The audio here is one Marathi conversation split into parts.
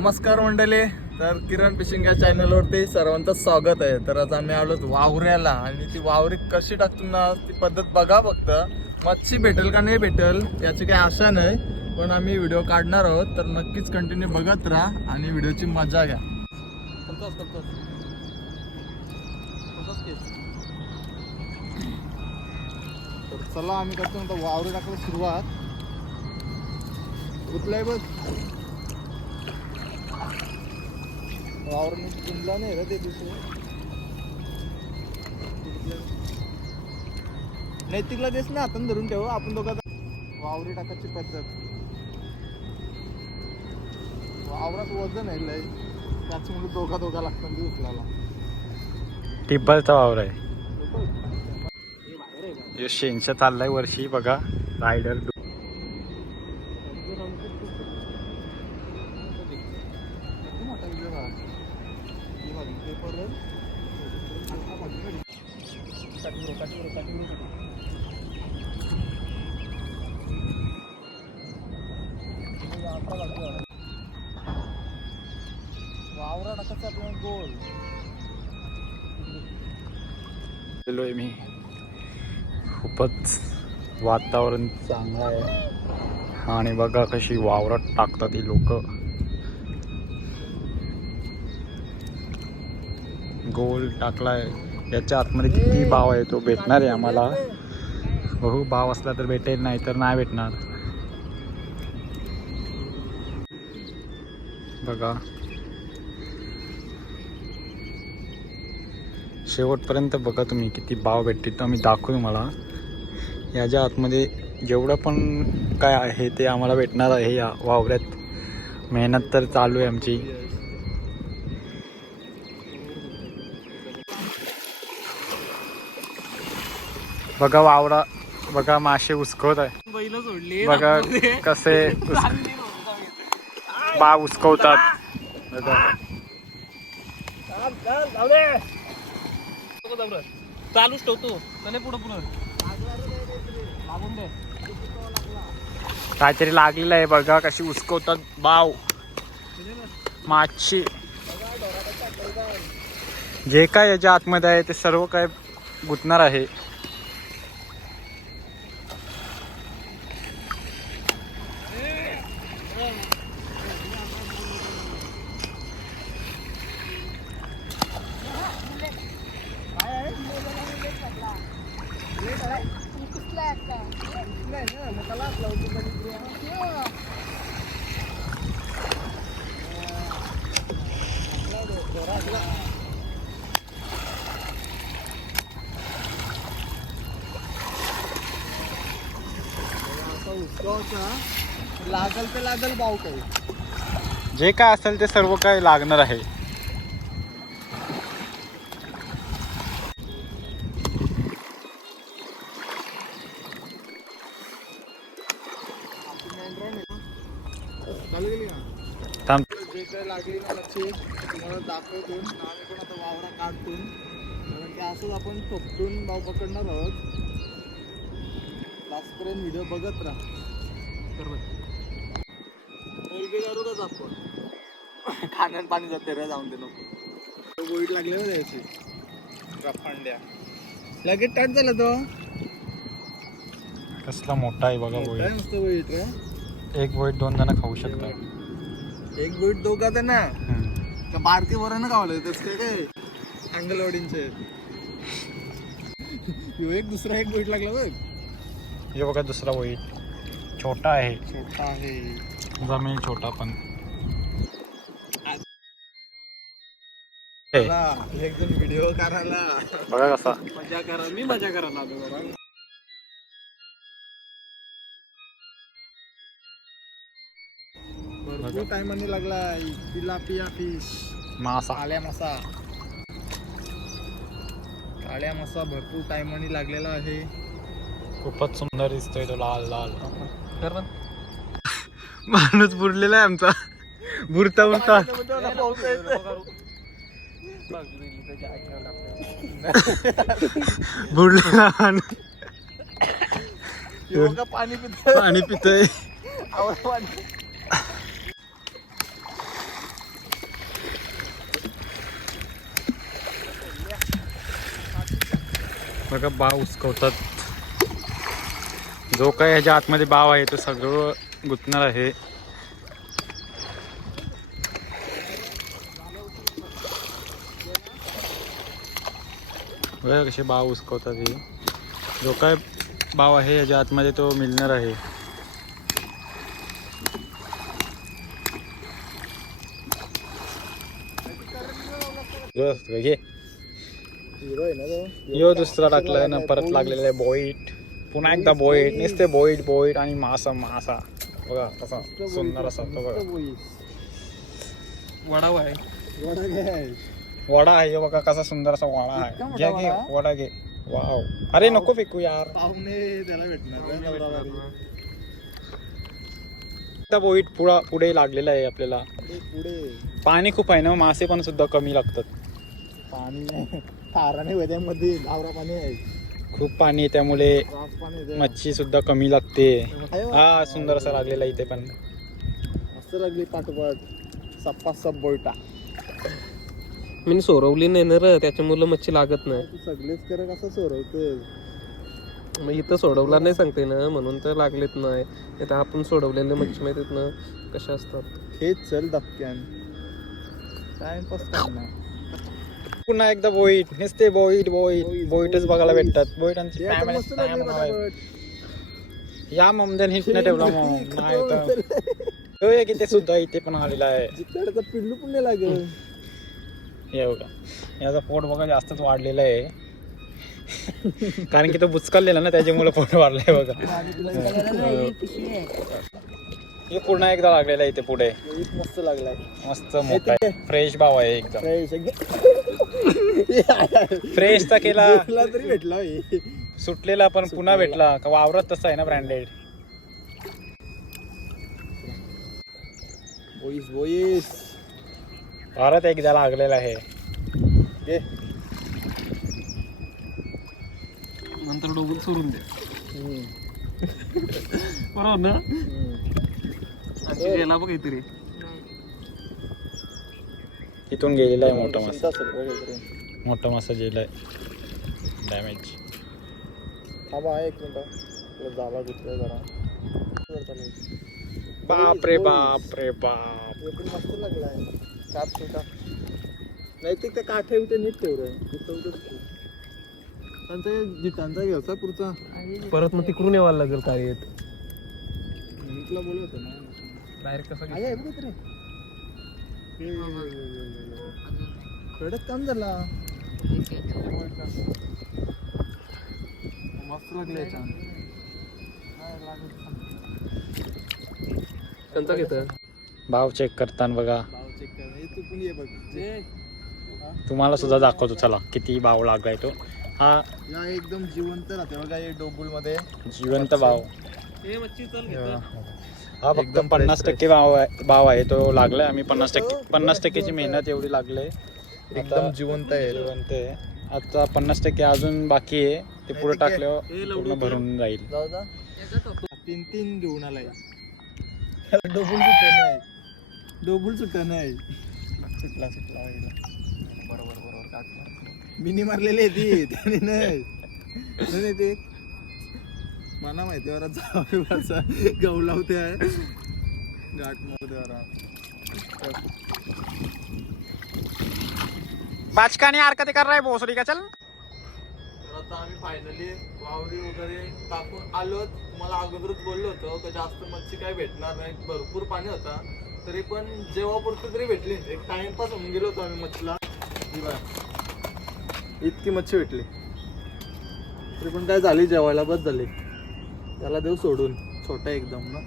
नमस्कार मंडळी. तर किरण फिशिंग या चॅनलवरती सर्वांचं स्वागत आहे. तर आज आम्ही आलो वावऱ्याला आणि ती वावरी कशी टाकतो ना ती पद्धत बघा फक्त. मच्छी भेटेल का नाही भेटेल याची काही आशा नाही. पण आम्ही व्हिडिओ काढणार आहोत. तर नक्कीच कंटिन्यू बघत राहा आणि व्हिडिओची मजा घ्या. तर चला आम्ही करतो. वावरी टाकायला सुरुवात. कुठलाही बघ. वावर मी जिंकला नाही रे ते दुसरं नैतिकला देस ना आपण धरून ठेवू आपण दोघा वावरी टाकायची पद्धत. वावरात वजन आहे लय. त्याच्यामुळे दोघा दोघा लागतात उचलायला. टिब्बलचा वावर आहे. शेंच्या चाललाय वर्षी बघा. रायडर वावरा टाकायचा गोल? मी. खूपच वातावरण चांगलं आहे. आणि बघा कशी वावरात टाकतात ही लोक. गोल टाकलाय. याच्या आतमध्ये किती भाव आहे तो भेटणार आहे आम्हाला. बहु भाव असला तर भेटेल नाही तर नाही भेटणार. बघा. शेवटपर्यंत बघा तुम्ही किती भाव भेटते तर आम्ही दाखवू मला याच्या आतमध्ये जेवढं पण काय आहे ते आम्हाला भेटणार आहे या वावऱ्यात मेहनत तर चालू आहे आमची. बघा वावरा बघा मासे उचकवत आहे. बघा कसे बा उचकवतात चालूच ठेवतो चले पुढं पुढं. लागून दे. काहीतरी लागलेलं आहे बघा कशी उचकवतात बाव. माशी जे काय याच्या आतमध्ये आहे ते सर्व काय गुतणार आहे. लागल ते लागल भाऊ काही जे काय असेल ते सर्व काय लागणार आहे. चालू थांब. जे काय लागली ना मच्छी तुम्हाला दाखवतो आम्ही पण आता वावरा काढतून कारण की असंच आपण ठोपटून भाव पकडणार आहोत. लास्टपर्यंत व्हिडिओ बघत राहा. आपण खाण्यात पाणी जाते रे जाऊन दे नको. गोईट लागल्यावर द्यायची फांड्या लगेच टाट झाला तो. कसला मोठा आहे बघा काय बोईट. मस्त गोईट रे. एक बोईट दोन जण खाऊ शकतात. एक गोईट दोघात आहे ना बारके बरं ना गावलं तस काय काय? अंगलवाडींचे ह्यो एक दुसरा एक गोईट लागला बघ. हे बघा दुसरा बोईट. छोटा आहे. छोटा आहे. जमीन छोटा पण. एक जण व्हिडिओ करायला. बघा कसा. मजा करा मी मजा करायला आलो बाबा भरपूर टायमाने लागला तिलापिया फिश मासा. काळ्या मासा. काळ्या मासा भरपूर टायमाने लागलेला आहे. खूपच सुंदर दिसतोय तो लाल लाल. माणूस बुडलेला आहे आमचा. बुरता बुरता बुडलेला आणि पाणी पितोय पाणी पितोय. बघा बा उसकवतात. जो काय ह्याच्या आतमध्ये बाव आहे तो सगळं गुंतणार आहे. बघा कसे बाव उचकवतात हे. जो काय बाव आहे ह्याच्या आतमध्ये तो मिळणार आहे. घे हिरो आहे ना तो यो दुसरा टाकलाय ना परत लागलेला आहे बॉईट. पुन्हा एकदा बोईट नुसते बोईट बोईट आणि मासा मासा. बघा कसा सुंदर असा तो बघा. वडाव आहे. वडा वडा आहे बघा कसा सुंदर असा वडा आहे. घ्या घे वडा? वडा घे. वाव. अरे नको फेकू यार. पाहुणे त्याला भेटणार बोईट पुढा पुढे लागलेला आहे आपल्याला. पुढे पाणी खूप आहे ना मासे पण सुद्धा कमी लागतात. पाणी ताराने वेद्यामध्ये आवरा पाणी आहे. खूप पाणी आहे त्यामुळे. मच्छी सुद्धा कमी लागते. हा सुंदर असा लागलेला इथे पण. मस्त लागली पाठोपाठ. सप्पा सब बोयटा मी सोरवली नाही ना रे त्याच्यामुळे मच्छी लागत नाही. सगळेच कर कसं सोडवतं मग इथं सोडवला नाही सांगते ना म्हणून तर लागलेत नाही. आता आपण सोडवलेले मच्छी माहितीत ना कशा असतात? हेच चल धक्क्यान. टाइमपास करणार. पुन्हा एकदा बोईट. नुसते बोईट बोईट. बोईट, बोईटच बोईट, बघायला. भेटतात. बोईटांची. या ममदन हिट नाही ठेवला मग. नाही तो सुद्धा इथे पण आलेला आहे. पिल्लू पण नाही लागेल बघा. याचा पोट बघा जास्तच वाढलेला आहे. कारण की तो बुचकललेला ना त्याच्यामुळे पोट वाढलाय बघा. हे पूर्ण एकदा लागलेला आहे इथे पुढे. मस्त लागलाय. मस्त मोठा फ्रेश भाव आहे एकदम. फ्रेश एकदम. फ्रेशचा केला. भेटला तरी भेटला. सुटलेला पण पुन्हा भेटला. का वावरात तसा आहे ना ब्रँडेड बोईस बोईस परत एकदा लागलेला आहे. घे. नंतर डोबल सोडून दे. हम्म. बरोबर ना? गेला बघ काहीतरी इथून गेलेला आहे मोठा मासा. चिंता असेल बघ. मोठा मासा गेलाय डॅमेज थांबा हा एक मिनिट जावा घेतलं जरा. बाप रे बाप. रे बाप हे पण मस्त लागलाय काप नाही ते त्या काठे उठे नीट ठेव रे. इथं उठं ठेव. त्यांचा जिटांचा व्यवसाय पुढचा. परत मग तिकडून यावं लागेल काय येत नीटला बोलत होतं ना. डायरेक्ट कसं आहे. कडक काम झाला. मस्त लागले त्यांचा घेतं भाव चेक करताना बघा. भाव चेक कर हे तू पण ये बघ जे तुम्हाला सुद्धा दाखवतो चला किती भाव लागलाय तो. हा या एकदम जिवंत राहते बघा हे डोबुलमध्ये जिवंत भाव. हे हा फक्त एकदम पन्नास टक्के भाव आहे भाव आहे तो लागलाय. आम्ही पन्नास टक्के पन्नास टक्केची मेहनत एवढी लागले एकदम जिवंत आहे. जिवंत आहे. आता पन्नास टक्के अजून बाकी आहे. ते पुढे. टाकल्यावर पूर्ण भरून जाईल. जाऊ तीन तीन घेऊन आलाय. डोबुल सुट्ट नाही डोबुल सुट्ट नाही सुटला सुटला बरोबर बरोबर. मिनी मारलेली आहे ती. त्याने नाही. नाही, ते? मला माहिती आहे जाऊचा गहू लावते आहे. गाठ मारते जरा पाचकाने हरकत कर रहा है भोसडी का? चल. तर आता आम्ही फायनली वावरी वगैरे टाकून आलो मला अगोदरच बोललो होतो का जास्त मच्छी काय भेटणार नाही. भरपूर पाणी होता. तरी पण जेव्हा तरी भेटली. एक टाइमपास होऊन गेलो होतो आम्ही मच्छीला. ही बघा. इतकी मच्छी भेटली. तरी पण काय झाली जेवायला? बस झाली. त्याला देऊ सोडून. छोटा एकदम ना.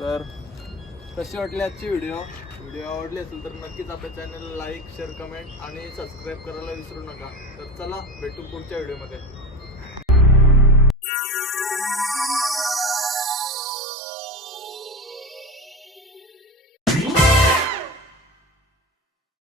तर कसे वाटली आजची व्हिडिओ व्हिडिओ आवडली असेल तर नक्कीच आपल्या चॅनलला लाईक शेअर कमेंट आणि सबस्क्राईब करायला विसरू नका. तर चला भेटू पुढच्या व्हिडिओमध्ये